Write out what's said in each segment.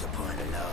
Who's a point of love?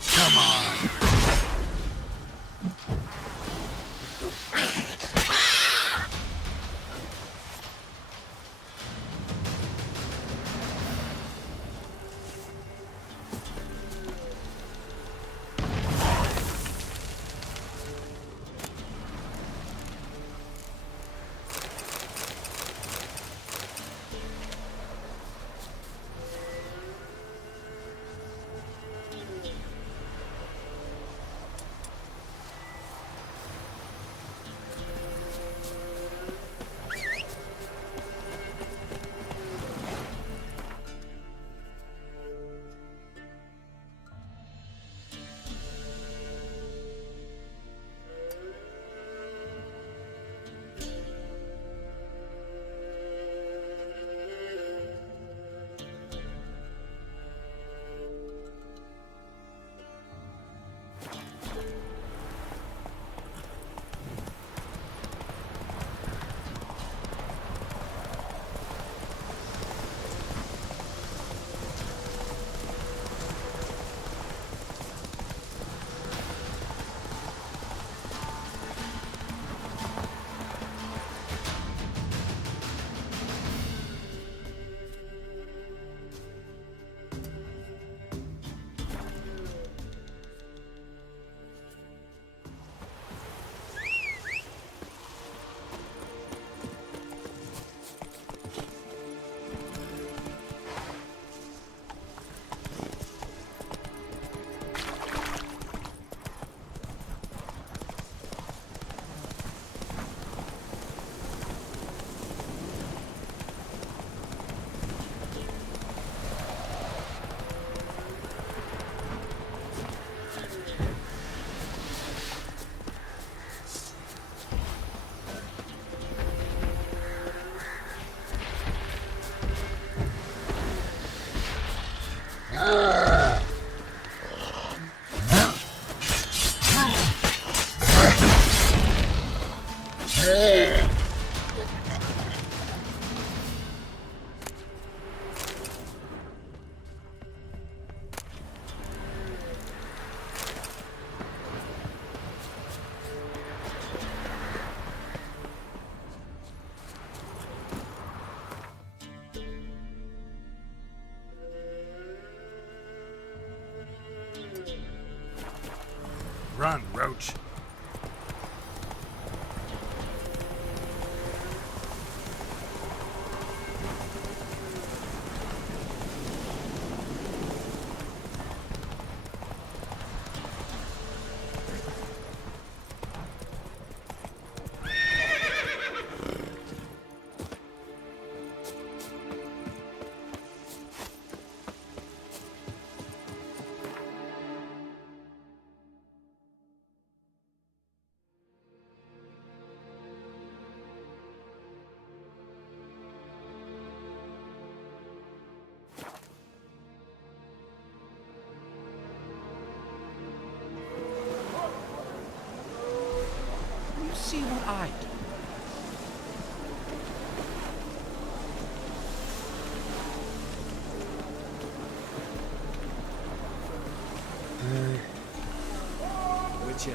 Come on. Run, Roach. See what I do. you.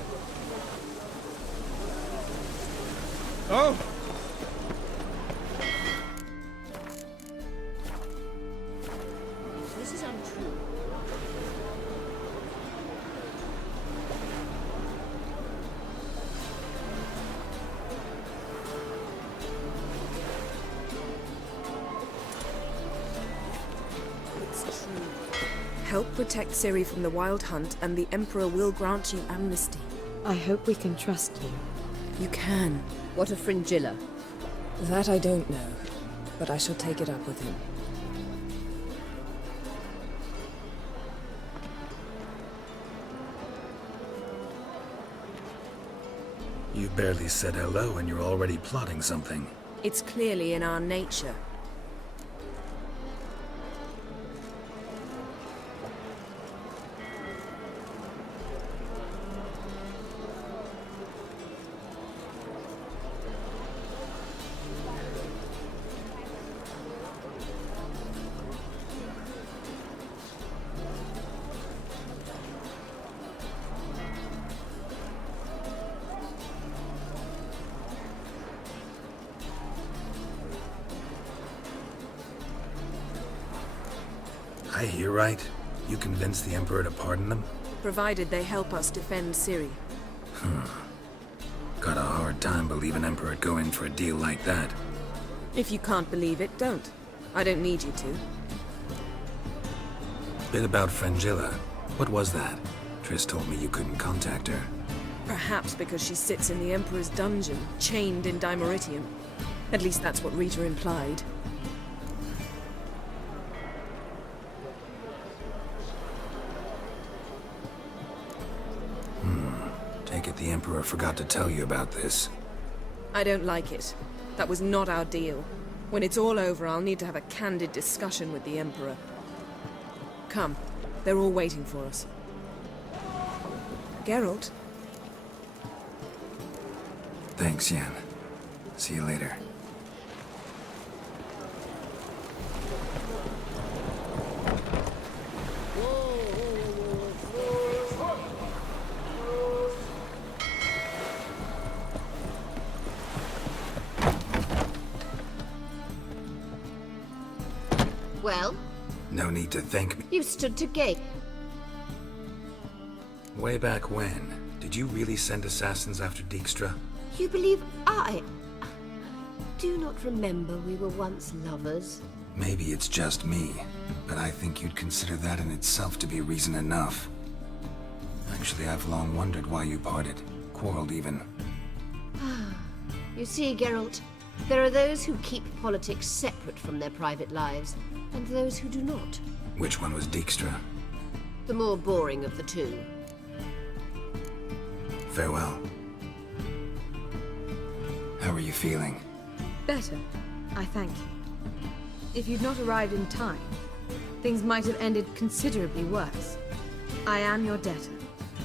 Oh! This is untrue. It's true. Help protect Ciri from the Wild Hunt, and the Emperor will grant you amnesty. I hope we can trust you. You can. What of Fringilla? That I don't know, but I shall take it up with him. You barely said hello and you're already plotting something. It's clearly in our nature. I hear right? You convinced the Emperor to pardon them? Provided they help us defend Ciri. Got a hard time believing Emperor'd go in for a deal like that. If you can't believe it, don't. I don't need you to. Bit about Fringilla. What was that? Triss told me you couldn't contact her. Perhaps because she sits in the Emperor's dungeon, chained in Dimeritium. At least that's what Rita implied. Take it the Emperor forgot to tell you about this. I don't like it. That was not our deal. When it's all over, I'll need to have a candid discussion with the Emperor. Come. They're all waiting for us. Geralt? Thanks, Yen. See you later. Well, No need to thank me. you stood to gain. Way back when, did you really send assassins after Dijkstra? You believe I do not remember we were once lovers? Maybe it's just me, but I think you'd consider that in itself to be reason enough. Actually, I've long wondered why you parted. Quarreled even. You see, Geralt, there are those who keep politics separate from their private lives, and those who do not. Which one was Dijkstra? The more boring of the two. Farewell. How are you feeling? Better, I thank you. If you'd not arrived in time, things might have ended considerably worse. I am your debtor.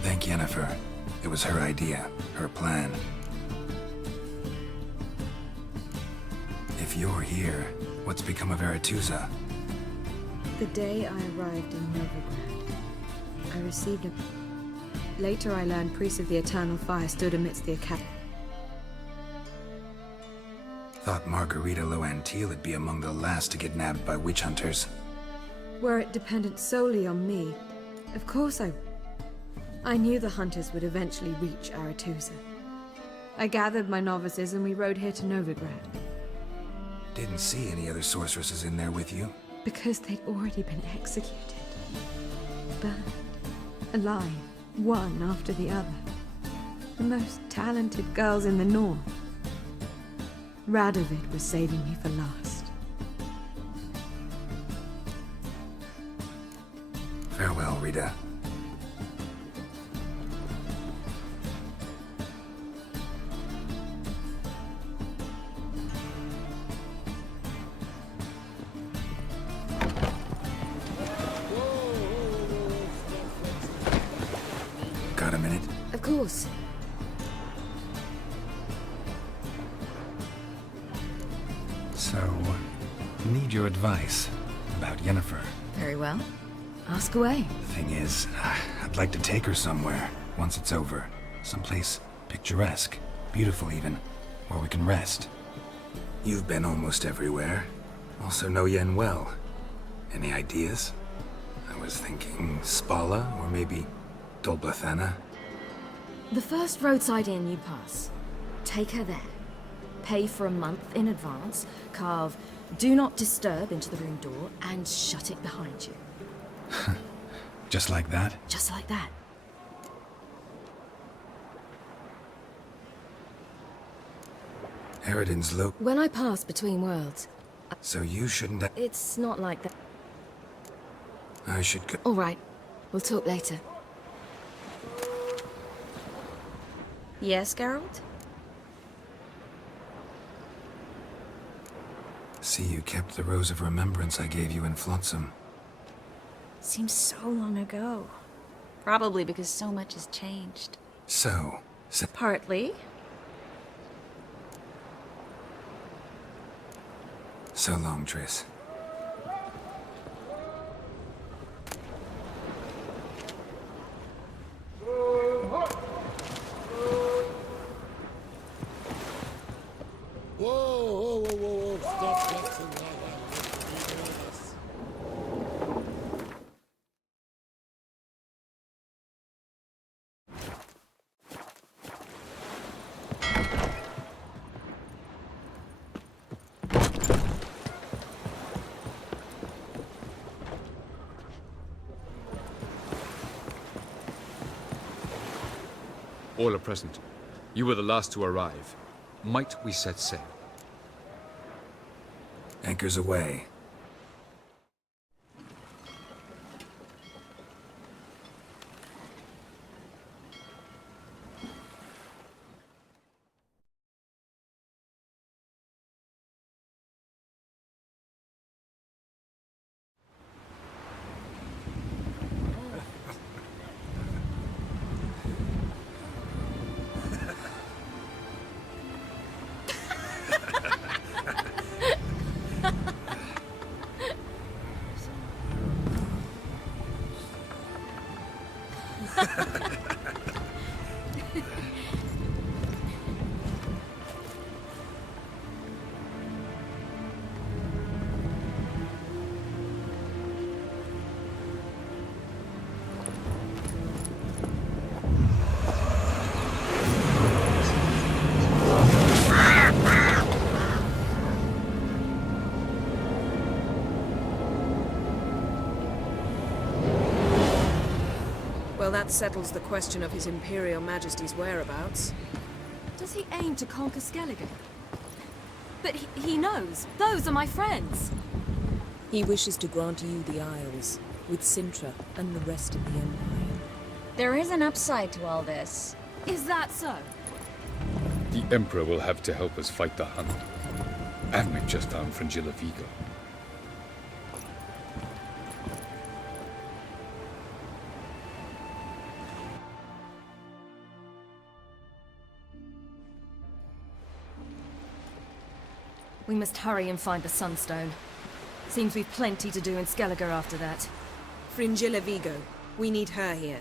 Thank Yennefer. It was her idea, her plan. If you're here, what's become of Aretuza? The day I arrived in Novigrad, I received a... Later I learned priests of the Eternal Fire stood amidst the academy. Thought Margarita Loantil would be among the last to get nabbed by witch hunters. Were it dependent solely on me, of course I knew the hunters would eventually reach Aretuza. I gathered my novices and we rode here to Novigrad. Didn't see any other sorceresses in there with you. Because they'd already been executed. Burned. Alive. One after the other. The most talented girls in the North. Radovid was saving me for last. Farewell, Rita. Got a minute? Of course. So, need your advice about Yennefer. Very well. Ask away. Thing is, I'd like to take her somewhere once it's over. Someplace picturesque, beautiful even, where we can rest. You've been almost everywhere. Also know Yen well. Any ideas? I was thinking Spala, or maybe Dolblathana. The first roadside inn you pass. Take her there. Pay for a month in advance, carve "Do Not Disturb" into the room door, and shut it behind you. Just like that? Just like that. Eridan's low. When I pass between worlds, So you shouldn't. it's not like that. I should go. All right, we'll talk later. Yes, Geralt? See, you kept the rose of remembrance I gave you in Flotsam. Seems so long ago. Probably because so much has changed. So Partly. so long, Triss. Whoa, stop flexing like that. All are present. You were the last to arrive. Might we set sail? Anchors away. Well, that settles the question of His Imperial Majesty's whereabouts. Does he aim to conquer Skellige? But he knows. Those are my friends. He wishes to grant you the Isles, with Sintra and the rest of the Empire. There is an upside to all this. Is that so? The Emperor will have to help us fight the Hunt. And we've just found Fringilla Vigo. We must hurry and find the Sunstone. Seems we've plenty to do in Skellige after that. Fringilla Vigo. We need her here.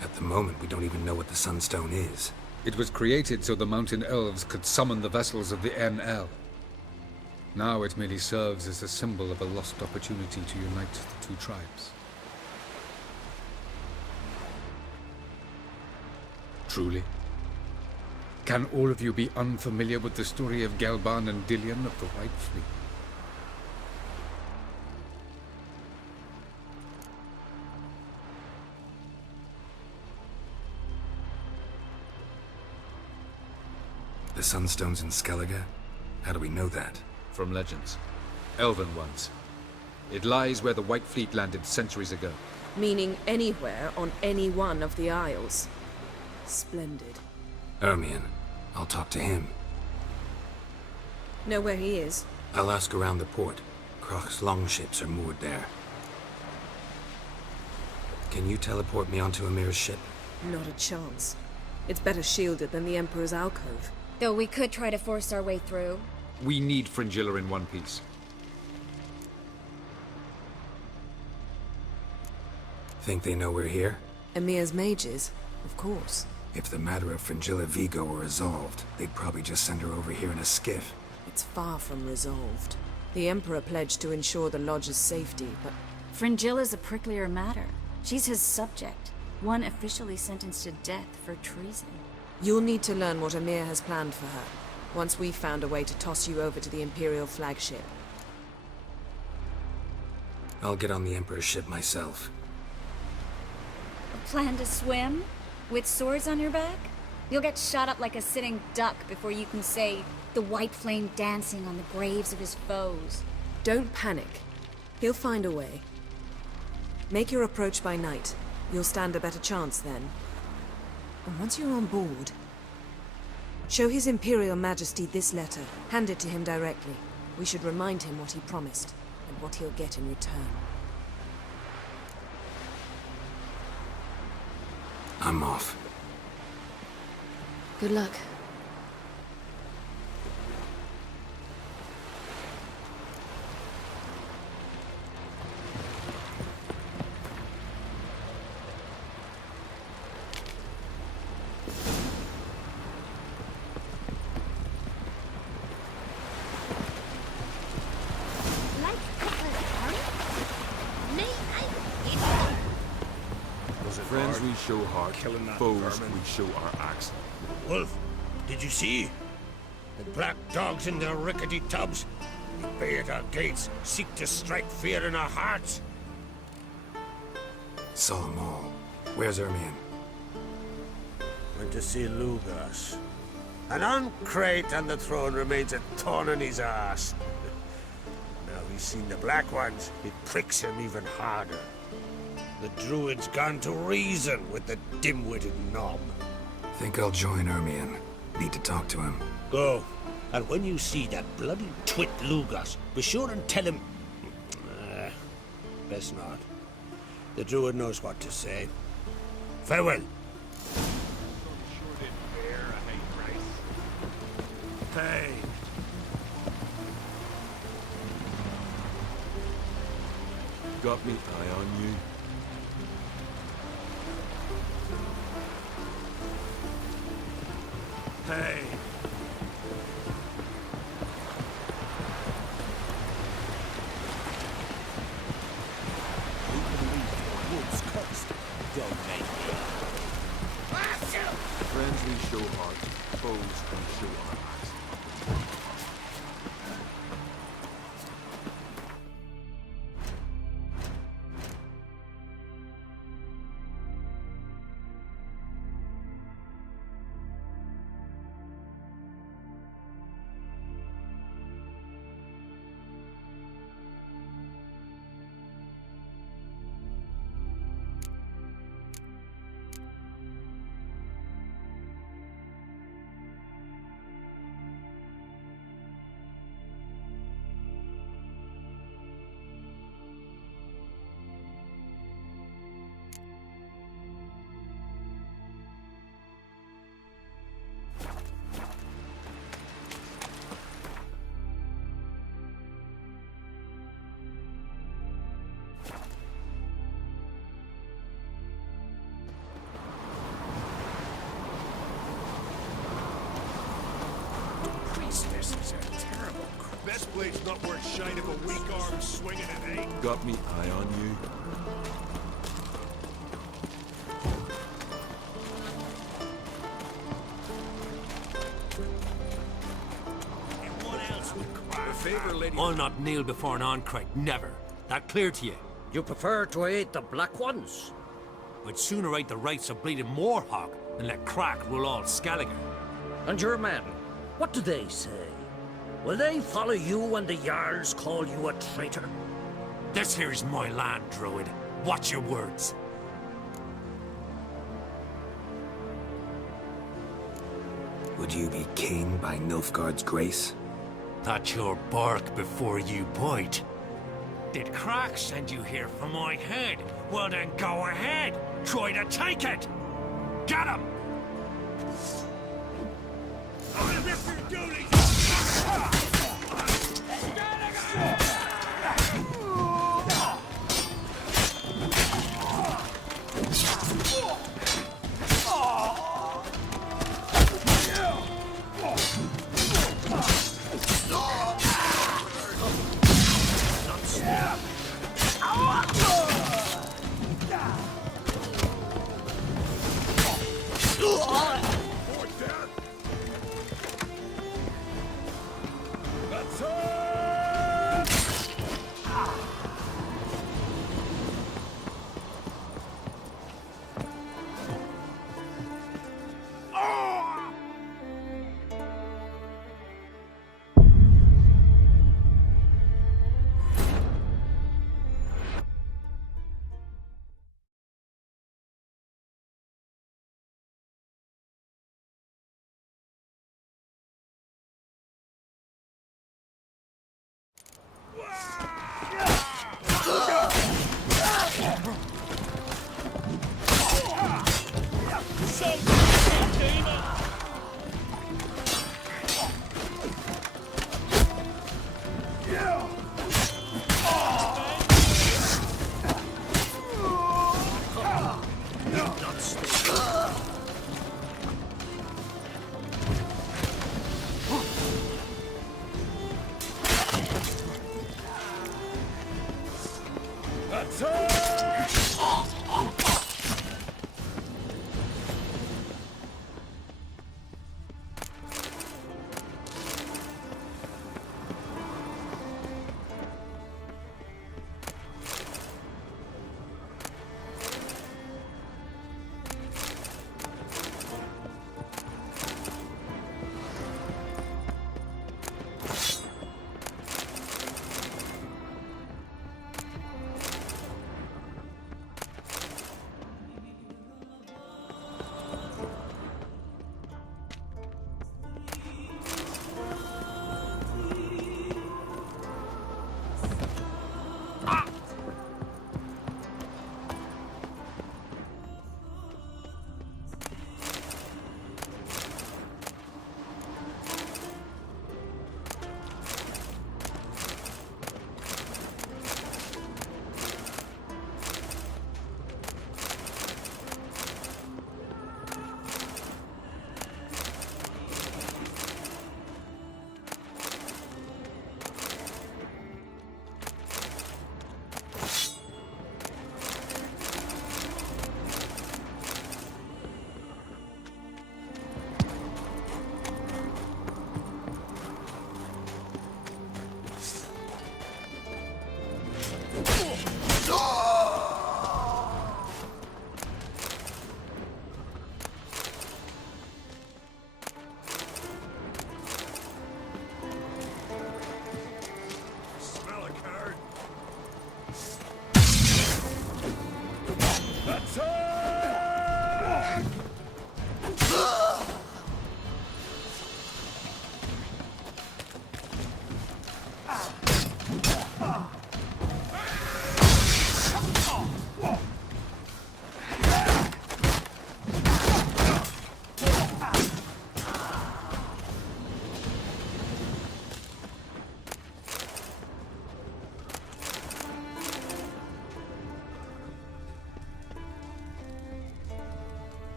At the moment, we don't even know what the Sunstone is. It was created so the Mountain Elves could summon the vessels of the NL. Now it merely serves as a symbol of a lost opportunity to unite the two tribes. Truly? Can all of you be unfamiliar with the story of Gelban and Dillion of the White Fleet? The Sunstone's in Skellige? How do we know that? From legends. Elven ones. It lies where the White Fleet landed centuries ago. Meaning anywhere on any one of the Isles. Splendid. Ermion. I'll talk to him. Know where he is? I'll ask around the port. Kroch's longships are moored there. Can you teleport me onto Amir's ship? Not a chance. It's better shielded than the Emperor's alcove. Though we could try to force our way through. We need Fringilla in one piece. Think they know we're here? Emir's mages, of course. If the matter of Fringilla Vigo were resolved, they'd probably just send her over here in a skiff. It's far from resolved. The Emperor pledged to ensure the Lodge's safety, but... Fringilla's a pricklier matter. She's his subject, one officially sentenced to death for treason. You'll need to learn what Emir has planned for her, once we've found a way to toss you over to the Imperial flagship. I'll get on the Emperor's ship myself. A plan to swim? With swords on your back? You'll get shot up like a sitting duck before you can say, the white flame dancing on the graves of his foes. Don't panic. He'll find a way. Make your approach by night. You'll stand a better chance then. And once you're on board, show His Imperial Majesty this letter. Hand it to him directly. We should remind him what he promised, and what he'll get in return. I'm off. Good luck. Friends we show heart, foes we show our axe. Wolf, did you see? The black dogs in their rickety tubs. They bay at our gates, seek to strike fear in our hearts. Saw them all. Where's Ermion? Went to see Lugas. An uncrate on the throne remains a thorn in his ass. Now he's seen the Black Ones, it pricks him even harder. The Druid's gone to reason with the dim-witted knob. Think I'll join Ermion. Need to talk to him. Go. And when you see that bloody twit Lugas, be sure and tell him... best not. The Druid knows what to say. Farewell. Hey. Got me eye on you. Hey. You can leave your woods cursed. Don't make me. Friends we show heart, foes we show our axe. This is a terrible. Best blade's not worth shine if a weak arm swinging it ain't. Got me eye on you. Anyone else would cry. Favor, lady. I'll not kneel before an Oncrite, never. That clear to you? You prefer to aid the Black Ones? I'd sooner right the rights of bleeding Moorhawk than let Crack rule all Skelliger. And your men, what do they say? Will they follow you when the Jarls call you a traitor? This here's my land, Druid. Watch your words. Would you be king by Nilfgaard's grace? That's your bark before you bite. Did Crack send you here for my head? Well then go ahead. Try to take it. Get him! I'll rip your duties!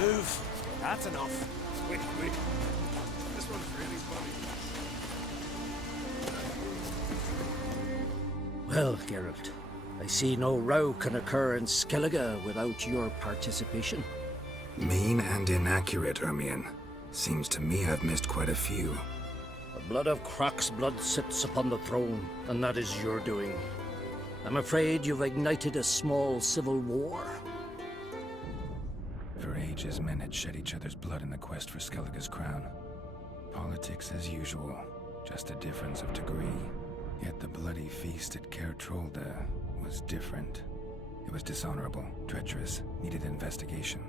Move. That's enough. Quick, quick. This one's really funny. Well, Geralt, I see no row can occur in Skellige without your participation. Mean and inaccurate, Ermion. Seems to me I've missed quite a few. The blood of Croc's blood sits upon the throne, and that is your doing. I'm afraid you've ignited a small civil war. For ages, men had shed each other's blood in the quest for Skellige's crown. Politics as usual, just a difference of degree. Yet the bloody feast at Caer Trolda was different. It was dishonorable, treacherous, needed investigation.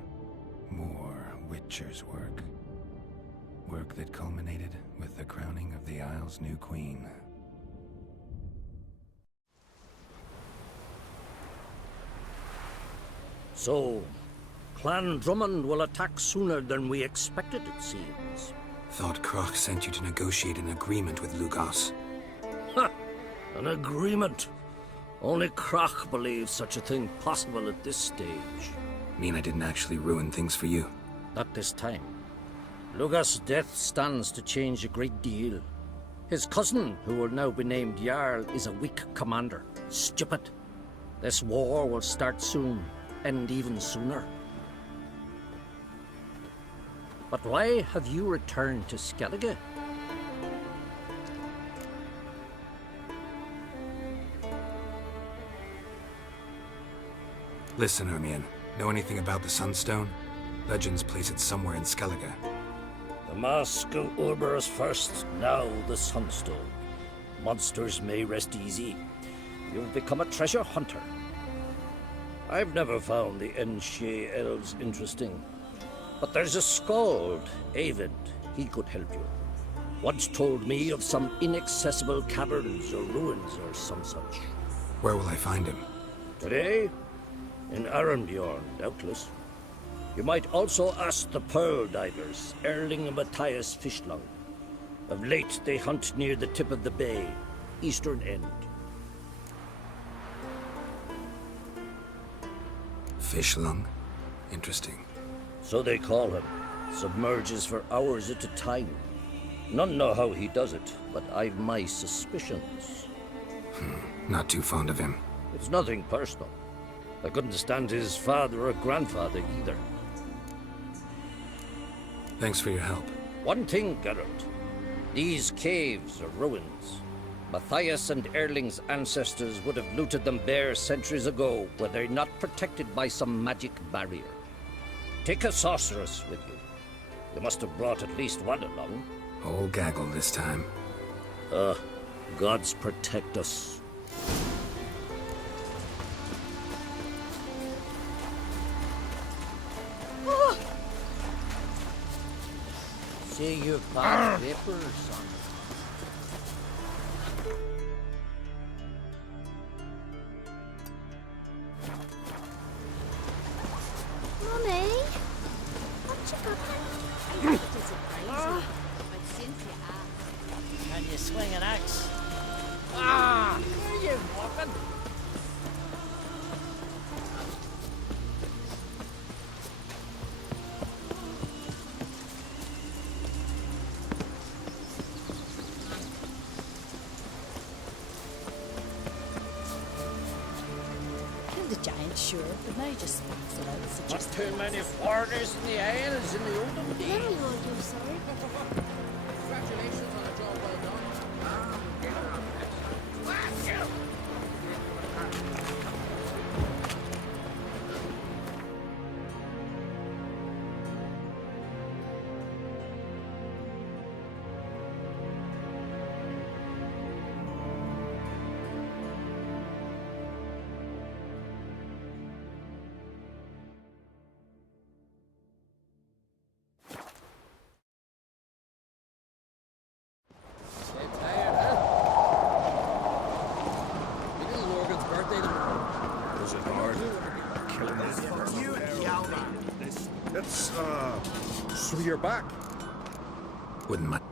More Witcher's work. Work that culminated with the crowning of the Isle's new queen. So, Clan Drummond will attack sooner than we expected, it seems. Thought Croc sent you to negotiate an agreement with Lugos. Ha! An agreement? Only Croc believes such a thing possible at this stage. Mean I didn't actually ruin things for you? Not this time. Lugos' death stands to change a great deal. His cousin, who will now be named Jarl, is a weak commander. Stupid. This war will start soon, end even sooner. But why have you returned to Skellige? Listen, Ermion. Know anything about the Sunstone? Legends place it somewhere in Skellige. The mask of Urberus first, now the Sunstone. Monsters may rest easy. You've become a treasure hunter. I've never found the Enshe elves interesting. But there's a skald, Avid. He could help you. Once told me of some inaccessible caverns or ruins or some such. Where will I find him? Today? In Arambjorn, doubtless. You might also ask the Pearl Divers, Erling and Matthias Fischlung. Of late, they hunt near the tip of the bay, eastern end. Fischlung? Interesting. So they call him. Submerges for hours at a time. None know how he does it, but I've my suspicions. Not too fond of him. It's nothing personal. I couldn't stand his father or grandfather either. Thanks for your help. One thing, Geralt. These caves are ruins. Matthias and Erling's ancestors would have looted them bare centuries ago were they not protected by some magic barrier. Take a sorceress with you. You must have brought at least one along. Whole gaggle this time. Gods protect us. See, you've passed papers on. Mummy? What you got there? I know it isn't crazy, but Cynthia asked. Can you swing an axe? Ah! Where are you walking? The giant, sure, but now he just sparks it out and Not suggests too many foreigners in the Isles in the olden days. Let me hold you, sorry. Congratulations on a job well done. So you're back. Wouldn't mind.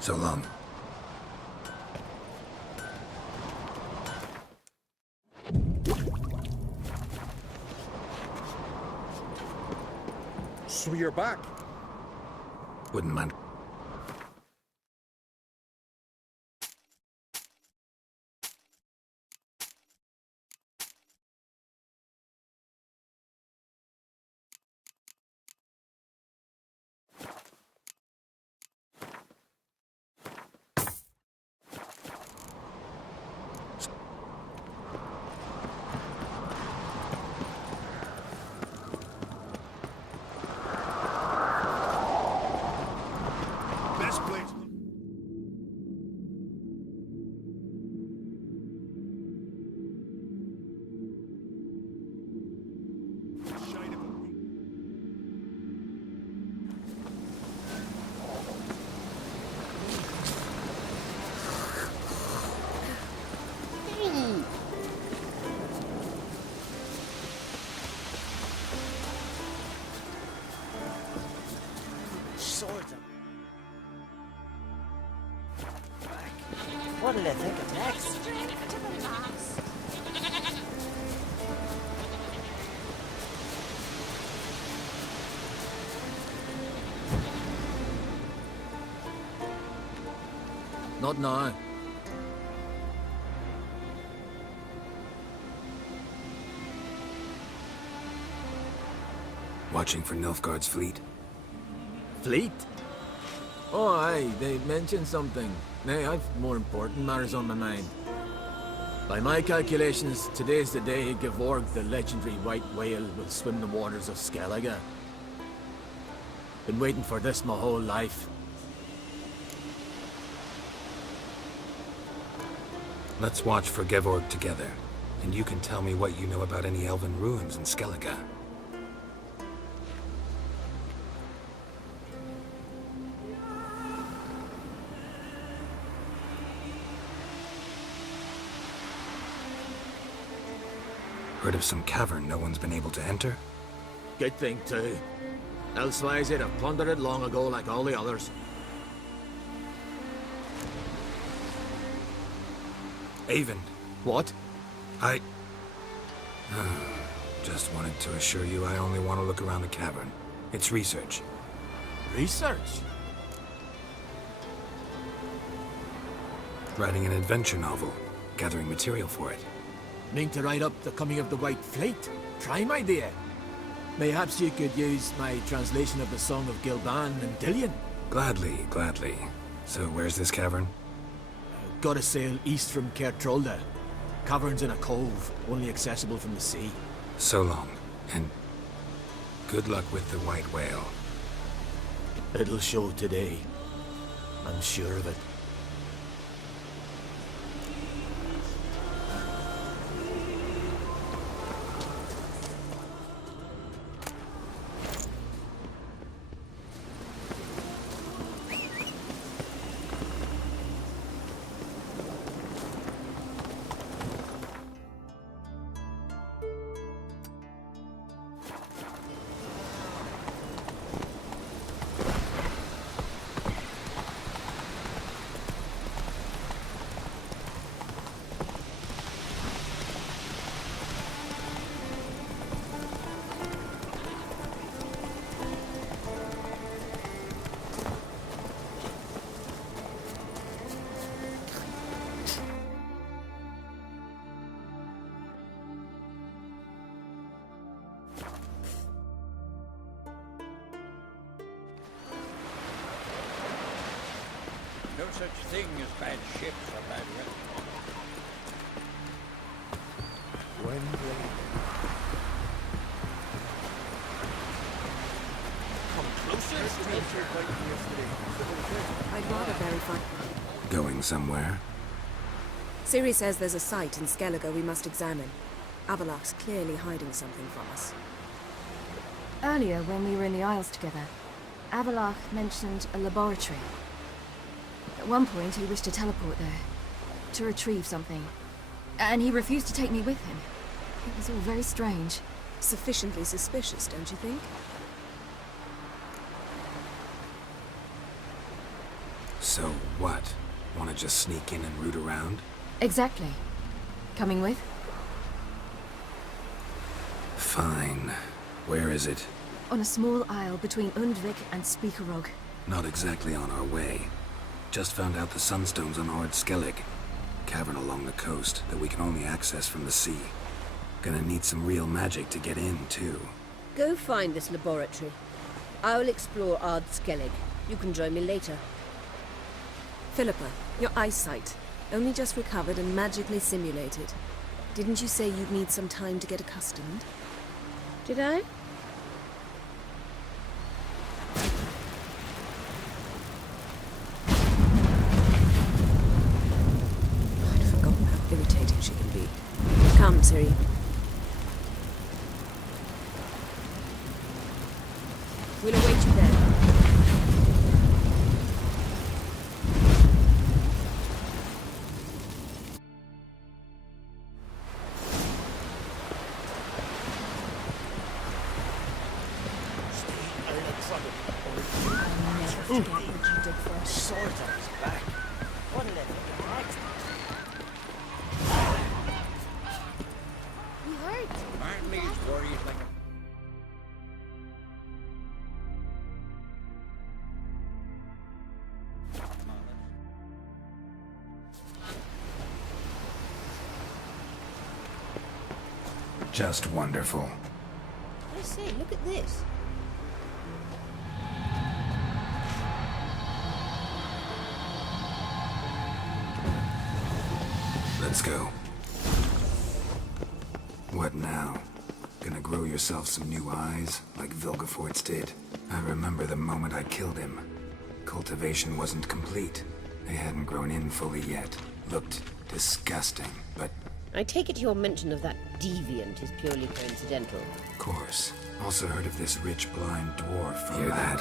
So long. So you're back. Wouldn't mind. swords up. What'll they think of next? Strength to the last. Not now. Watching for Nilfgaard's fleet. Fleet? Oh, aye, they mentioned something. Nay, I've more important matters on my mind. By my calculations, today's the day Gevorg, the legendary white whale, will swim the waters of Skellige. Been waiting for this my whole life. Let's watch for Gevorg together, and you can tell me what you know about any elven ruins in Skellige. Heard of some cavern no one's been able to enter? Good thing, too. Elsewise, they'd have plundered it long ago like all the others. Avon. What? I... just wanted to assure you I only want to look around the cavern. It's research. Research? Writing an adventure novel. Gathering material for it. Mean to write up the coming of the White Fleet? Prime idea. Mayhaps you could use my translation of the Song of Gilban and Dillion. Gladly, gladly. So where's this cavern? Gotta sail east from Kertrolda. Cavern's in a cove, only accessible from the sea. So long, and good luck with the white whale. It'll show today. I'm sure of it. No such thing as bad ships or bad weather. Come closer. I'd rather very fun. Going somewhere? Ciri says there's a site in Skellige we must examine. Avalach's clearly hiding something from us. Earlier, when we were in the Isles together, Avalach mentioned a laboratory. At one point, he wished to teleport there, to retrieve something. And he refused to take me with him. It was all very strange. Sufficiently suspicious, don't you think? So what? Want to just sneak in and root around? Exactly. Coming with? Fine. Where is it? On a small isle between Undvik and Speakerog. Not exactly on our way. Just found out the sunstones on Ord Skellig. Cavern along the coast that we can only access from the sea. Gonna need some real magic to get in, too. Go find this laboratory. I'll explore Ard Skellig. You can join me later. Philippa, your eyesight. Only just recovered and magically simulated. Didn't you say you'd need some time to get accustomed? Did I? I'd forgotten how irritating she can be. Come, Ciri. We'll await you there. forget what you did for us. Swords on his back. What'll it be next? You hurt. Martin Lee's worried like a... Just wonderful. I say, look at this. Let's go. What now? Gonna grow yourself some new eyes, like Vilgefortz did? I remember the moment I killed him. Cultivation wasn't complete. They hadn't grown in fully yet. Looked disgusting, but... I take it your mention of that deviant is purely coincidental. Of course. Also heard of this rich blind dwarf from that.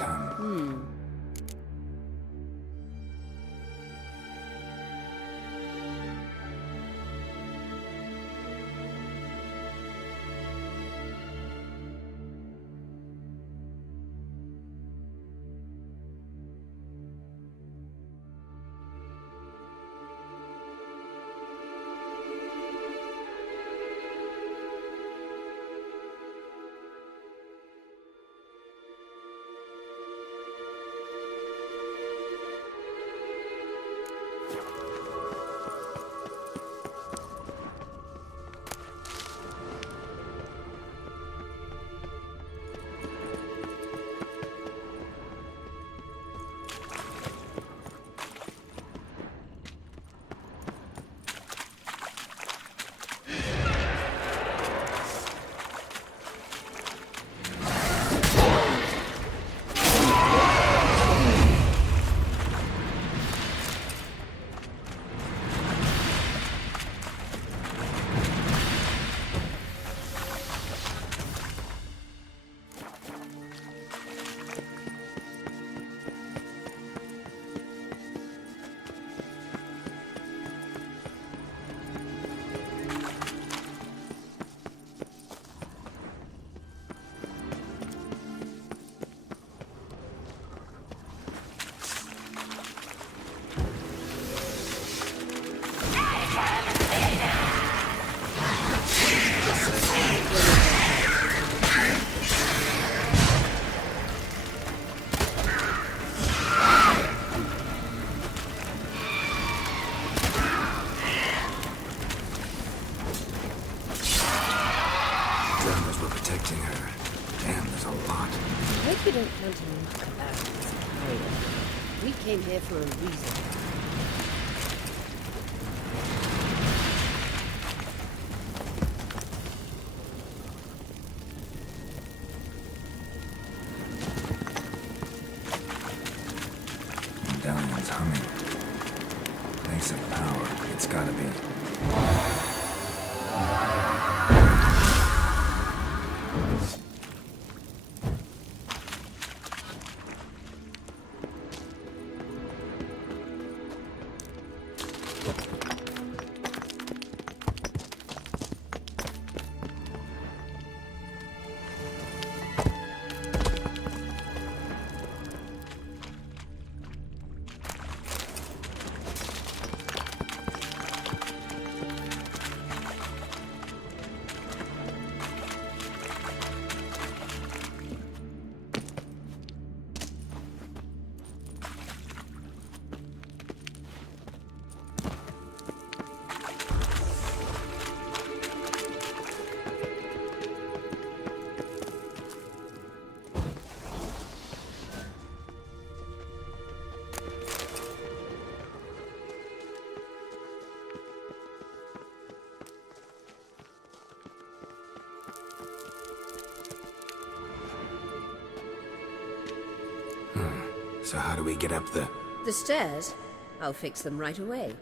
We don't want to knock about this area. We came here for a reason. Medallion's humming. Place of power. It's gotta be. So how do we get up the... The stairs? I'll fix them right away.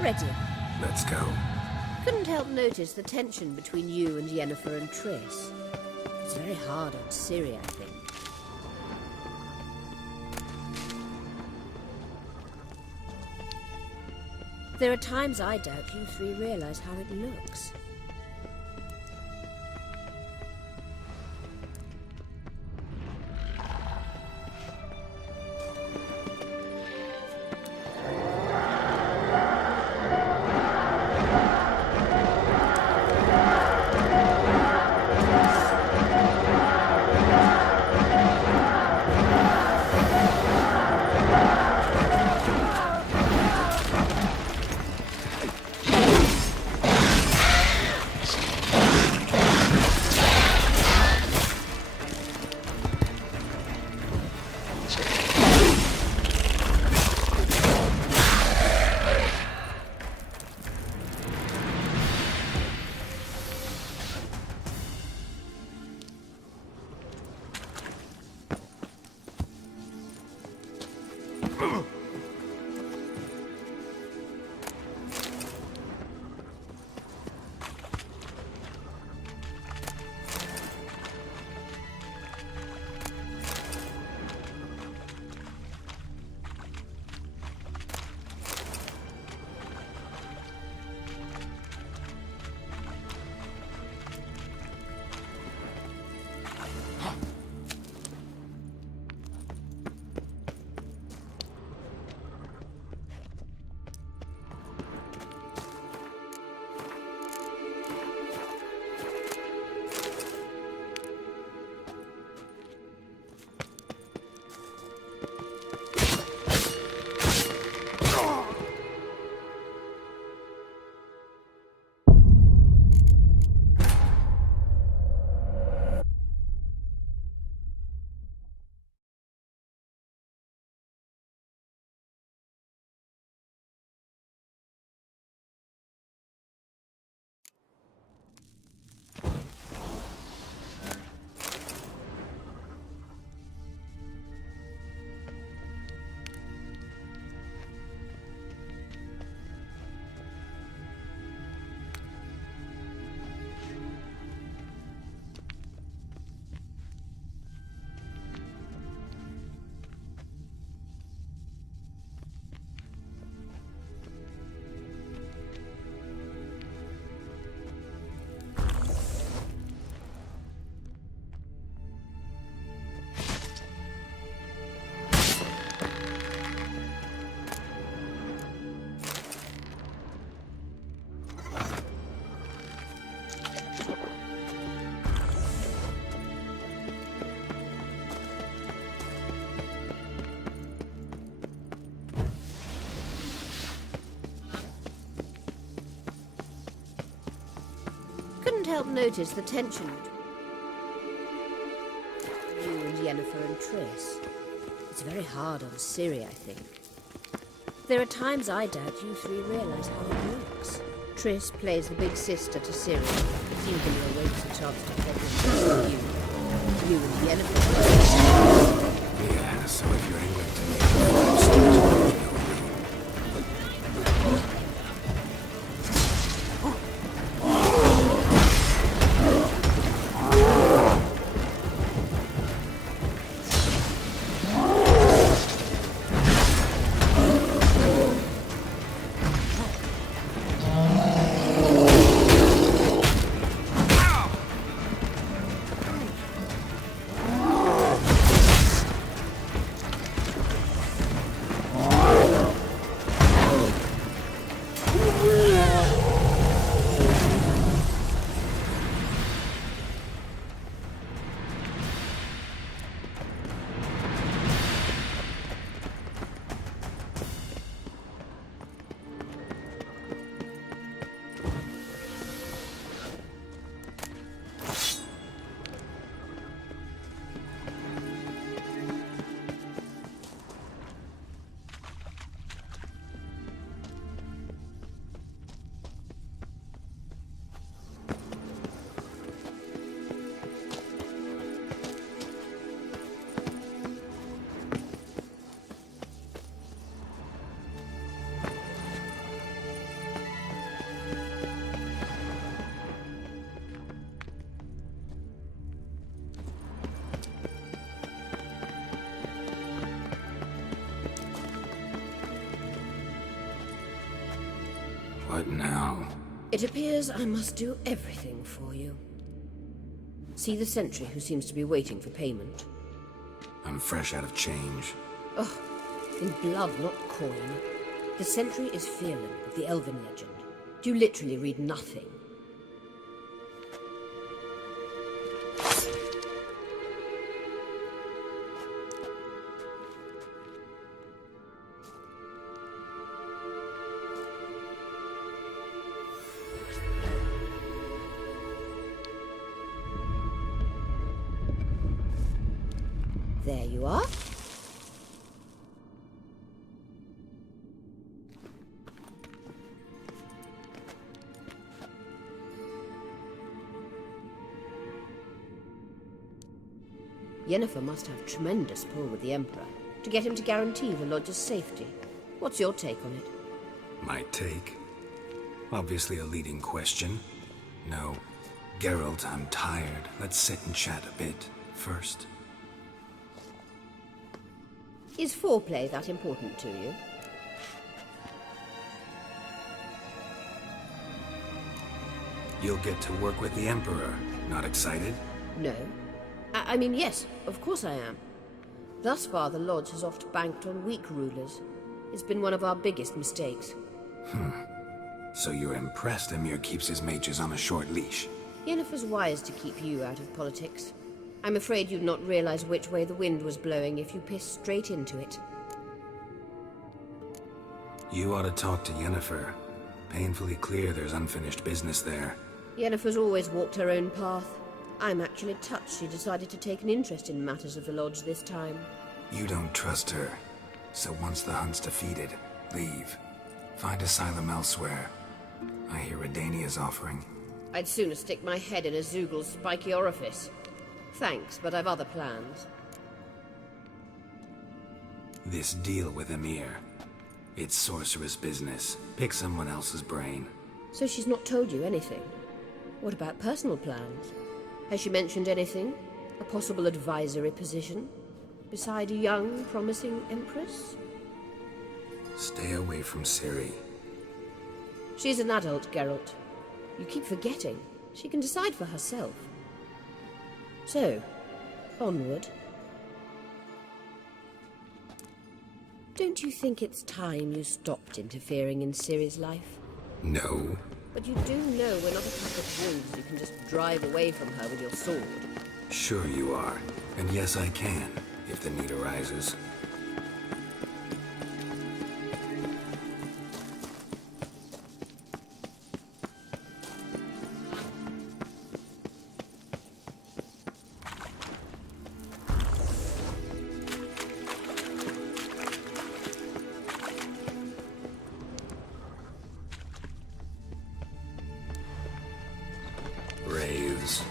Ready. Let's go. Couldn't help notice the tension between you and Yennefer and Triss. It's very hard on Ciri, I think. There are times I doubt you three realize how it looks. Couldn't help notice the tension between you and Yennefer and Triss. It's very hard on Ciri, I think. There are times I doubt you three realize how it looks. Triss plays the big sister to Ciri, eagerly awaits a chance to play with you. You and Yennefer. Yeah, so if you're angling to make What now? It appears I must do everything for you. See the sentry who seems to be waiting for payment? I'm fresh out of change. Oh, in blood, not coin. The sentry is Phelan of the Elven legend. You literally read nothing. There you are. Yennefer must have tremendous pull with the Emperor to get him to guarantee the Lodge's safety. What's your take on it? My take? Obviously a leading question. No. Geralt, I'm tired. Let's sit and chat a bit first. Is foreplay that important to you? You'll get to work with the Emperor. Not excited? No. I mean, yes, of course I am. Thus far, the Lodge has oft banked on weak rulers. It's been one of our biggest mistakes. So you're impressed Emir keeps his mages on a short leash? Yennefer's wise to keep you out of politics. I'm afraid you'd not realize which way the wind was blowing if you pissed straight into it. You ought to talk to Yennefer. Painfully clear there's unfinished business there. Yennefer's always walked her own path. I'm actually touched she decided to take an interest in matters of the Lodge this time. You don't trust her. So once the hunt's defeated, leave. Find asylum elsewhere. I hear Redania's offering. I'd sooner stick my head in a Zoogl's spiky orifice. Thanks, but I've other plans. This deal with Emir. It's sorceress business. Pick someone else's brain. So she's not told you anything? What about personal plans? Has she mentioned anything? A possible advisory position? Beside a young, promising empress? Stay away from Ciri. She's an adult, Geralt. You keep forgetting. She can decide for herself. So, onward. Don't you think it's time you stopped interfering in Ciri's life? No. But you do know we're not a pack of wolves you can just drive away from her with your sword. Sure you are. And yes, I can, if the need arises. Wraiths.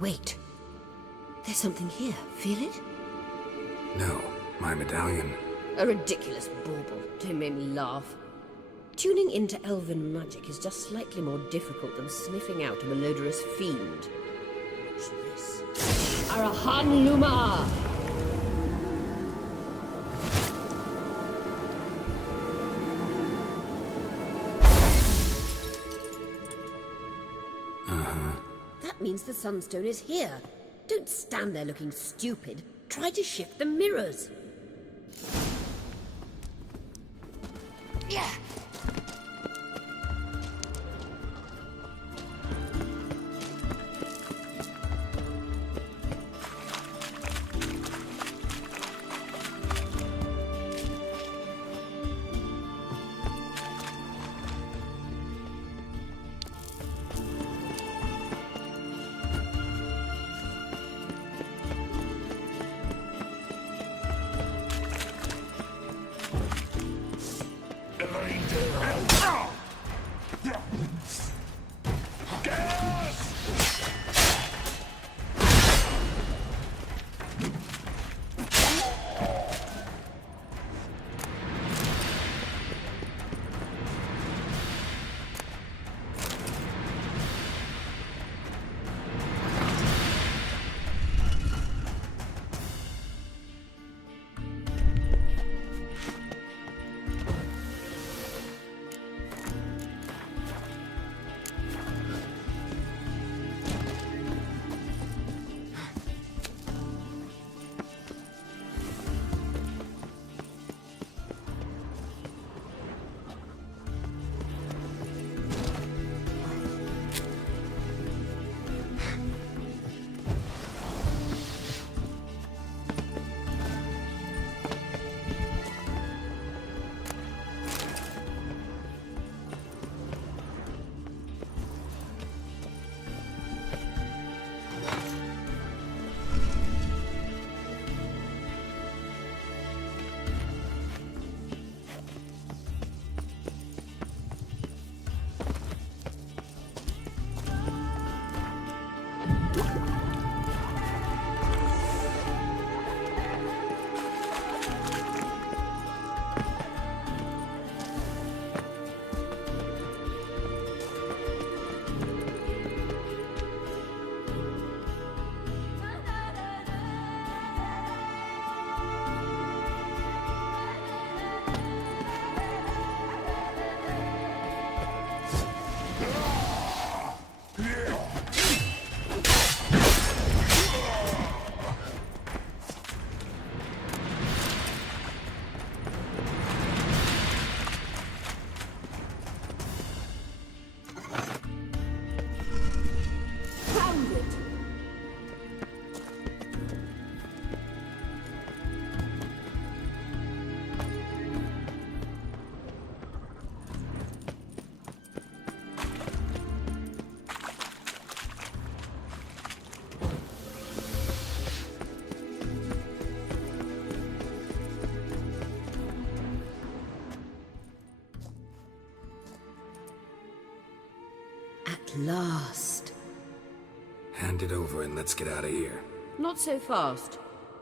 Wait. There's something here. Feel it? No, my medallion. A ridiculous bauble. Don't make me laugh. Tuning into elven magic is just slightly more difficult than sniffing out a malodorous fiend. Watch this. Arahan Luma! That means the Sunstone is here. Don't stand there looking stupid. Try to shift the mirrors. At last. Hand it over and let's get out of here. Not so fast.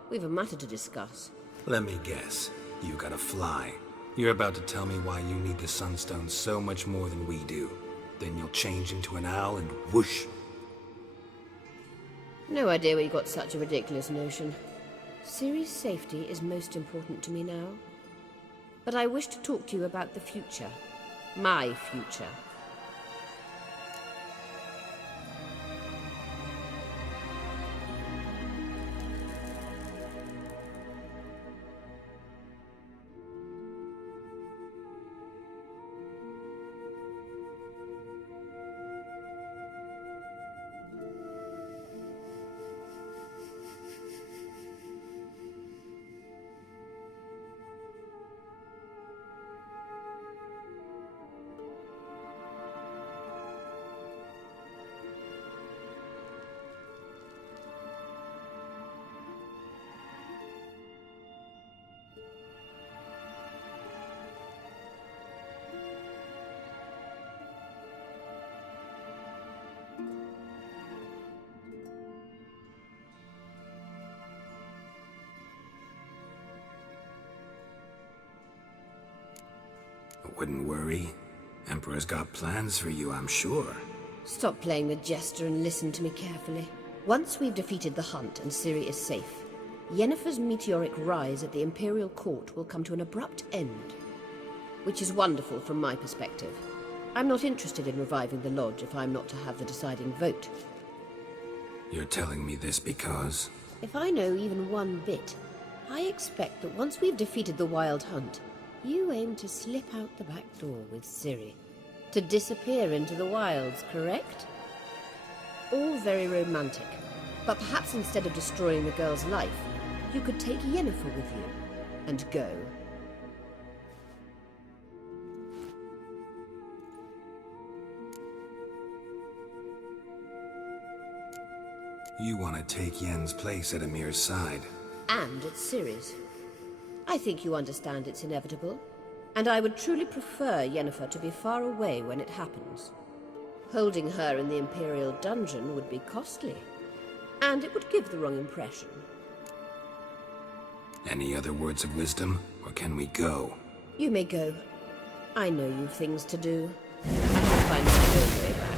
We've a matter to discuss. Let me guess. You gotta fly. You're about to tell me why you need the Sunstone so much more than we do. Then you'll change into an owl and whoosh. No idea where you got such a ridiculous notion. Ciri's safety is most important to me now. But I wish to talk to you about the future. My future. Wouldn't worry. Emperor's got plans for you, I'm sure. Stop playing the jester and listen to me carefully. Once we've defeated the hunt and Ciri is safe, Yennefer's meteoric rise at the Imperial Court will come to an abrupt end. Which is wonderful from my perspective. I'm not interested in reviving the Lodge if I'm not to have the deciding vote. You're telling me this because... If I know even one bit, I expect that once we've defeated the Wild Hunt, you aim to slip out the back door with Ciri. To disappear into the wilds, correct? All very romantic. But perhaps instead of destroying the girl's life, you could take Yennefer with you and go. You want to take Yen's place at Emir's side. And at Ciri's. I think you understand it's inevitable, and I would truly prefer Yennefer to be far away when it happens. Holding her in the Imperial dungeon would be costly, and it would give the wrong impression. Any other words of wisdom, or can we go? You may go. I know you've things to do. I can find my own way back.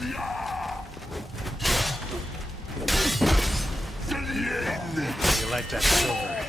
You like that silver?